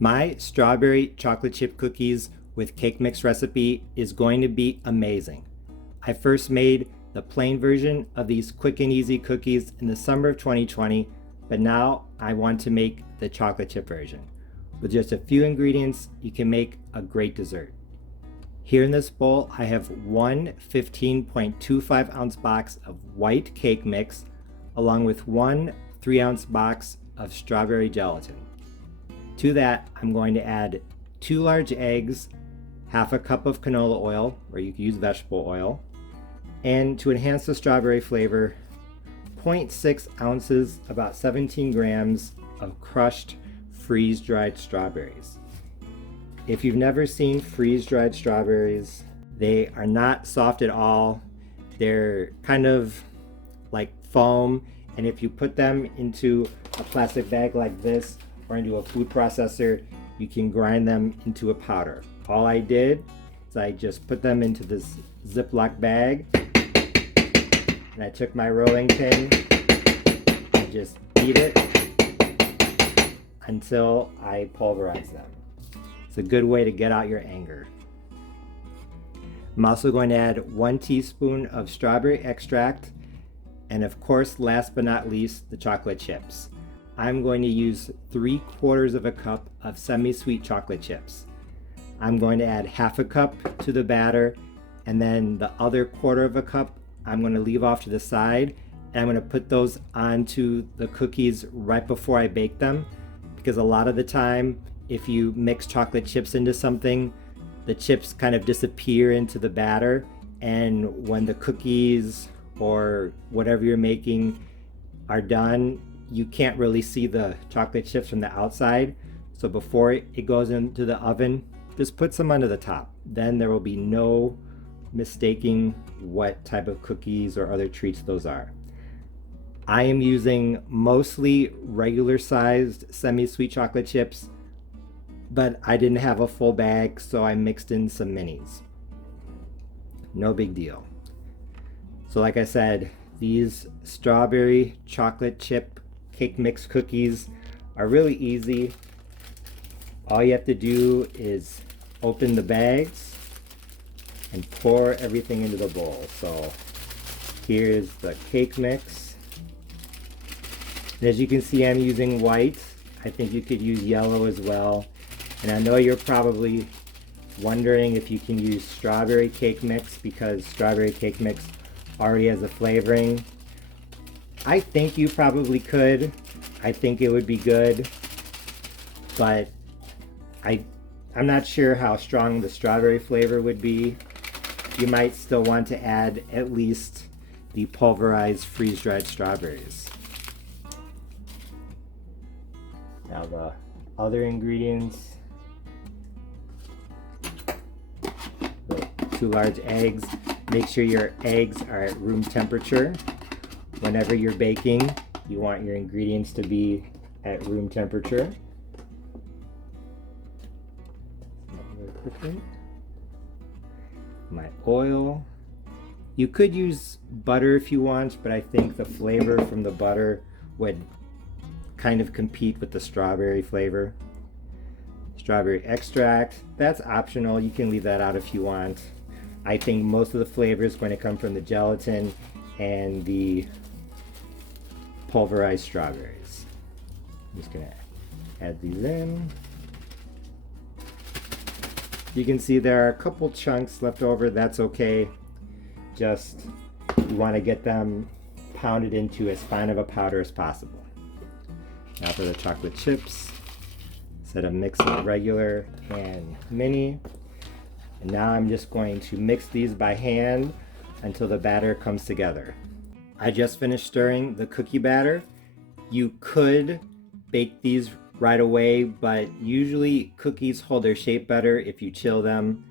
My strawberry chocolate chip cookies with cake mix recipe is going to be amazing. I first made the plain version of these quick and easy cookies in the summer of 2020, but now I want to make the chocolate chip version. With just a few ingredients, you can make a great dessert. Here in this bowl, I have one 15.25 ounce box of white cake mix, along with one 3-ounce box of strawberry gelatin. To that, I'm going to add 2 large eggs, half a cup of canola oil, or you can use vegetable oil, and to enhance the strawberry flavor, 0.6 ounces, about 17 grams of crushed freeze-dried strawberries. If you've never seen freeze-dried strawberries, they are not soft at all. They're kind of like foam, and if you put them into a plastic bag like this or into a food processor, you can grind them into a powder. All I did is I just put them into this Ziploc bag, and I took my rolling pin and just beat it until I pulverize them. It's a good way to get out your anger. I'm also going to add 1 teaspoon of strawberry extract, and of course, last but not least, the chocolate chips. I'm going to use 3/4 of a cup of semi-sweet chocolate chips. I'm going to add half a cup to the batter, and then the other 1/4 of a cup I'm going to leave off to the side, and I'm going to put those onto the cookies right before I bake them, because a lot of the time, if you mix chocolate chips into something, the chips kind of disappear into the batter, and when the cookies or whatever you're making are done, you can't really see the chocolate chips from the outside. So before it goes into the oven, just put some under the top. Then there will be no mistaking what type of cookies or other treats those are. I am using mostly regular sized semi-sweet chocolate chips, but I didn't have a full bag, so I mixed in some minis. No big deal. So like I said, these strawberry chocolate chip cake mix cookies are really easy. All you have to do is open the bags and pour everything into the bowl. So here's the cake mix. And as you can see, I'm using white. I think you could use yellow as well. And I know you're probably wondering if you can use strawberry cake mix, because strawberry cake mix already has a flavoring. I think you probably could. I think it would be good, but I'm not sure how strong the strawberry flavor would be. You might still want to add at least the pulverized freeze-dried strawberries. Now the other ingredients: the 2 large eggs. Make sure your eggs are at room temperature. Whenever you're baking, you want your ingredients to be at room temperature. My oil. You could use butter if you want, but I think the flavor from the butter would kind of compete with the strawberry flavor. Strawberry extract, that's optional. You can leave that out if you want. I think most of the flavor is going to come from the gelatin and the pulverized strawberries. I'm just gonna add these in. You can see there are a couple chunks left over. That's okay. Just, you want to get them pounded into as fine of a powder as possible. Now for the chocolate chips. Instead of mixing regular and mini. And now I'm just going to mix these by hand until the batter comes together. I just finished stirring the cookie batter. You could bake these right away, but usually cookies hold their shape better if you chill them.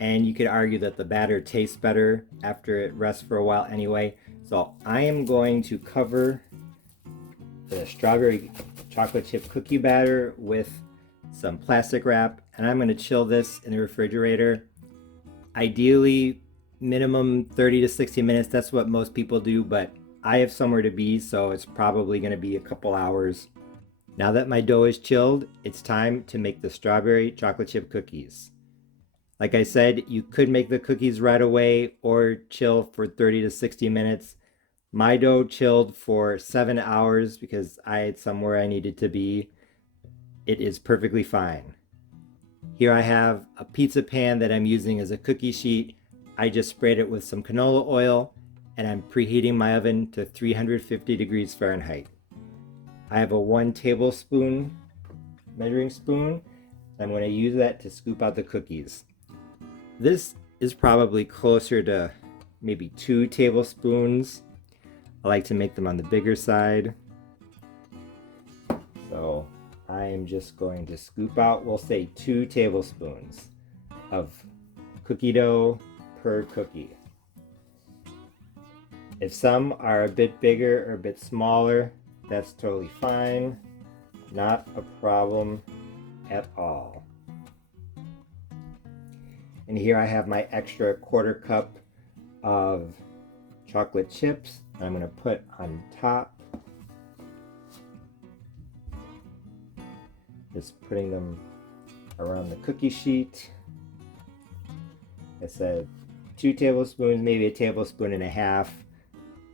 And you could argue that the batter tastes better after it rests for a while anyway. So I am going to cover the strawberry chocolate chip cookie batter with some plastic wrap, and I'm going to chill this in the refrigerator. Ideally, minimum 30 to 60 minutes. That's what most people do, but I have somewhere to be, so it's probably going to be a couple hours. Now that my dough is chilled, it's time to make the strawberry chocolate chip cookies. Like I said, you could make the cookies right away or chill for 30 to 60 minutes. My dough chilled for 7 hours because I had somewhere I needed to be. It is perfectly fine. Here I have a pizza pan that I'm using as a cookie sheet. I just sprayed it with some canola oil and I'm preheating my oven to 350 degrees Fahrenheit. I have a 1 tablespoon measuring spoon. I'm going to use that to scoop out the cookies. This is probably closer to maybe 2 tablespoons. I like to make them on the bigger side. So I am just going to scoop out, we'll say 2 tablespoons of cookie dough per cookie. If some are a bit bigger or a bit smaller, that's totally fine. Not a problem at all. And here I have my extra 1/4 cup of chocolate chips I'm going to put on top. Just putting them around the cookie sheet. I said 2 tablespoons, maybe 1.5 tablespoons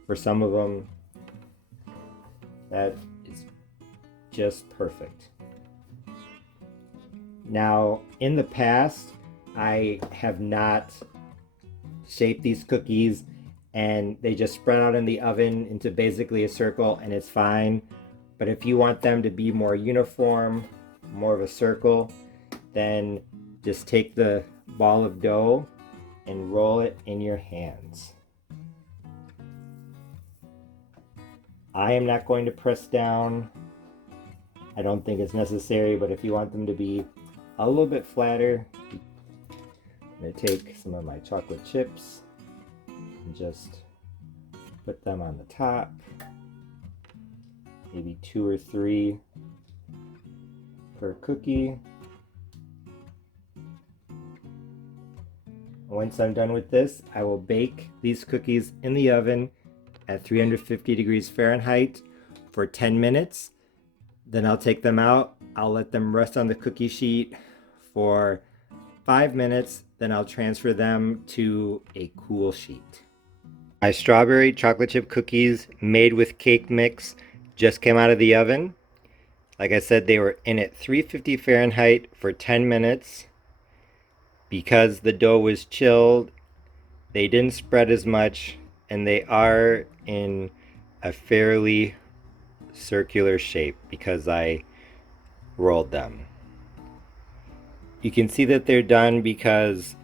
for some of them. That is just perfect. Now, in the past, I have not shaped these cookies and they just spread out in the oven into basically a circle and it's fine. But if you want them to be more uniform, more of a circle, then just take the ball of dough and roll it in your hands. I am not going to press down. I don't think it's necessary, but if you want them to be a little bit flatter, I'm going to take some of my chocolate chips and just put them on the top. Maybe 2 or 3 per cookie. Once I'm done with this, I will bake these cookies in the oven at 350 degrees Fahrenheit for 10 minutes. Then I'll take them out. I'll let them rest on the cookie sheet for 5 minutes. Then I'll transfer them to a cool sheet. My strawberry chocolate chip cookies made with cake mix just came out of the oven. Like I said, they were in at 350 Fahrenheit for 10 minutes. Because the dough was chilled, they didn't spread as much, and they are in a fairly circular shape because I rolled them. You can see that they're done because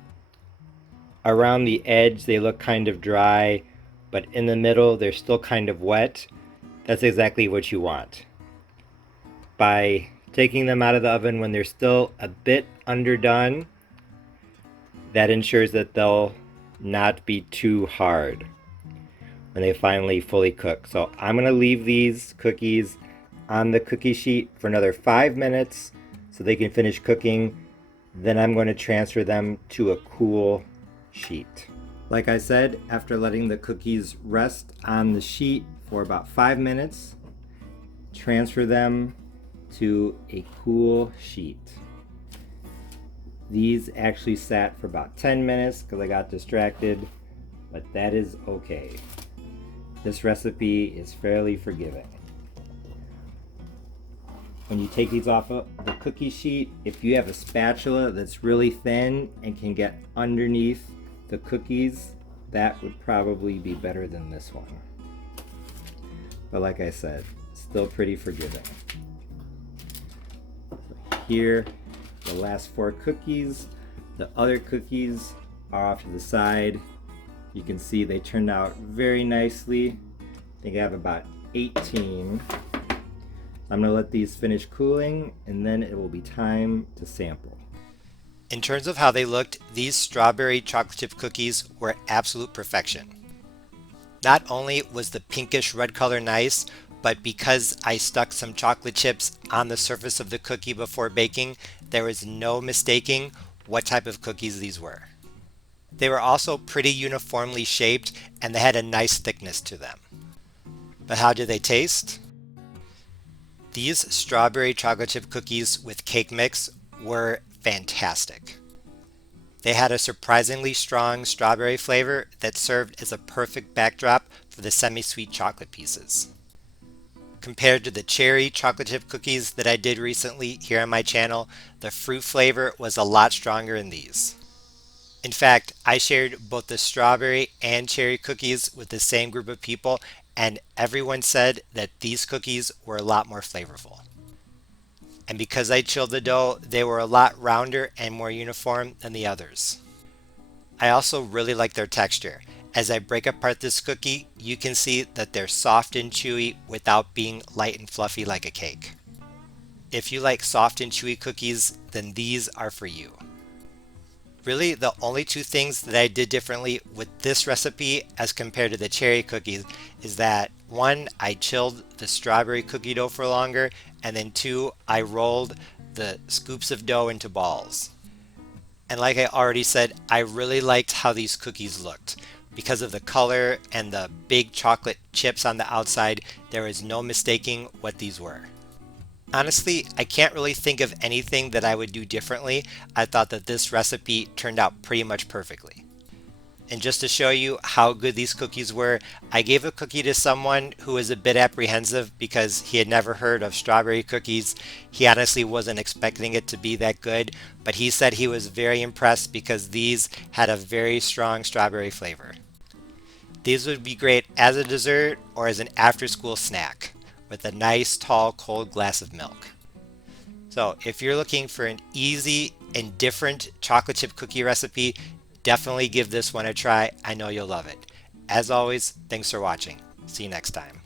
around the edge they look kind of dry, but in the middle they're still kind of wet. That's exactly what you want. By taking them out of the oven when they're still a bit underdone, that ensures that they'll not be too hard when they finally fully cook. So I'm going to leave these cookies on the cookie sheet for another 5 minutes so they can finish cooking. Then I'm going to transfer them to a cool sheet. Like I said, after letting the cookies rest on the sheet for about 5 minutes, transfer them to a cool sheet. These actually sat for about 10 minutes because I got distracted, but that is okay. This recipe is fairly forgiving. When you take these off of the cookie sheet, if you have a spatula that's really thin and can get underneath the cookies, that would probably be better than this one. But like I said, still pretty forgiving. So here, the last 4 cookies. The other cookies are off to the side. You can see they turned out very nicely. I think I have about 18. I'm going to let these finish cooling and then it will be time to sample. In terms of how they looked, these strawberry chocolate chip cookies were absolute perfection. Not only was the pinkish red color nice, but because I stuck some chocolate chips on the surface of the cookie before baking, there was no mistaking what type of cookies these were. They were also pretty uniformly shaped and they had a nice thickness to them. But how did they taste? These strawberry chocolate chip cookies with cake mix were fantastic. They had a surprisingly strong strawberry flavor that served as a perfect backdrop for the semi-sweet chocolate pieces. Compared to the cherry chocolate chip cookies that I did recently here on my channel, the fruit flavor was a lot stronger in these. In fact, I shared both the strawberry and cherry cookies with the same group of people, and everyone said that these cookies were a lot more flavorful. And because I chilled the dough, they were a lot rounder and more uniform than the others. I also really like their texture. As I break apart this cookie, you can see that they're soft and chewy without being light and fluffy like a cake. If you like soft and chewy cookies, then these are for you. Really, the only two things that I did differently with this recipe as compared to the cherry cookies is that one, I chilled the strawberry cookie dough for longer, and then two, I rolled the scoops of dough into balls. And like I already said, I really liked how these cookies looked. Because of the color and the big chocolate chips on the outside, there is no mistaking what these were. Honestly, I can't really think of anything that I would do differently. I thought that this recipe turned out pretty much perfectly. And just to show you how good these cookies were, I gave a cookie to someone who was a bit apprehensive because he had never heard of strawberry cookies. He honestly wasn't expecting it to be that good, but he said he was very impressed because these had a very strong strawberry flavor. These would be great as a dessert or as an after-school snack with a nice tall cold glass of milk. So if you're looking for an easy and different chocolate chip cookie recipe, definitely give this one a try. I know you'll love it. As always, thanks for watching. See you next time.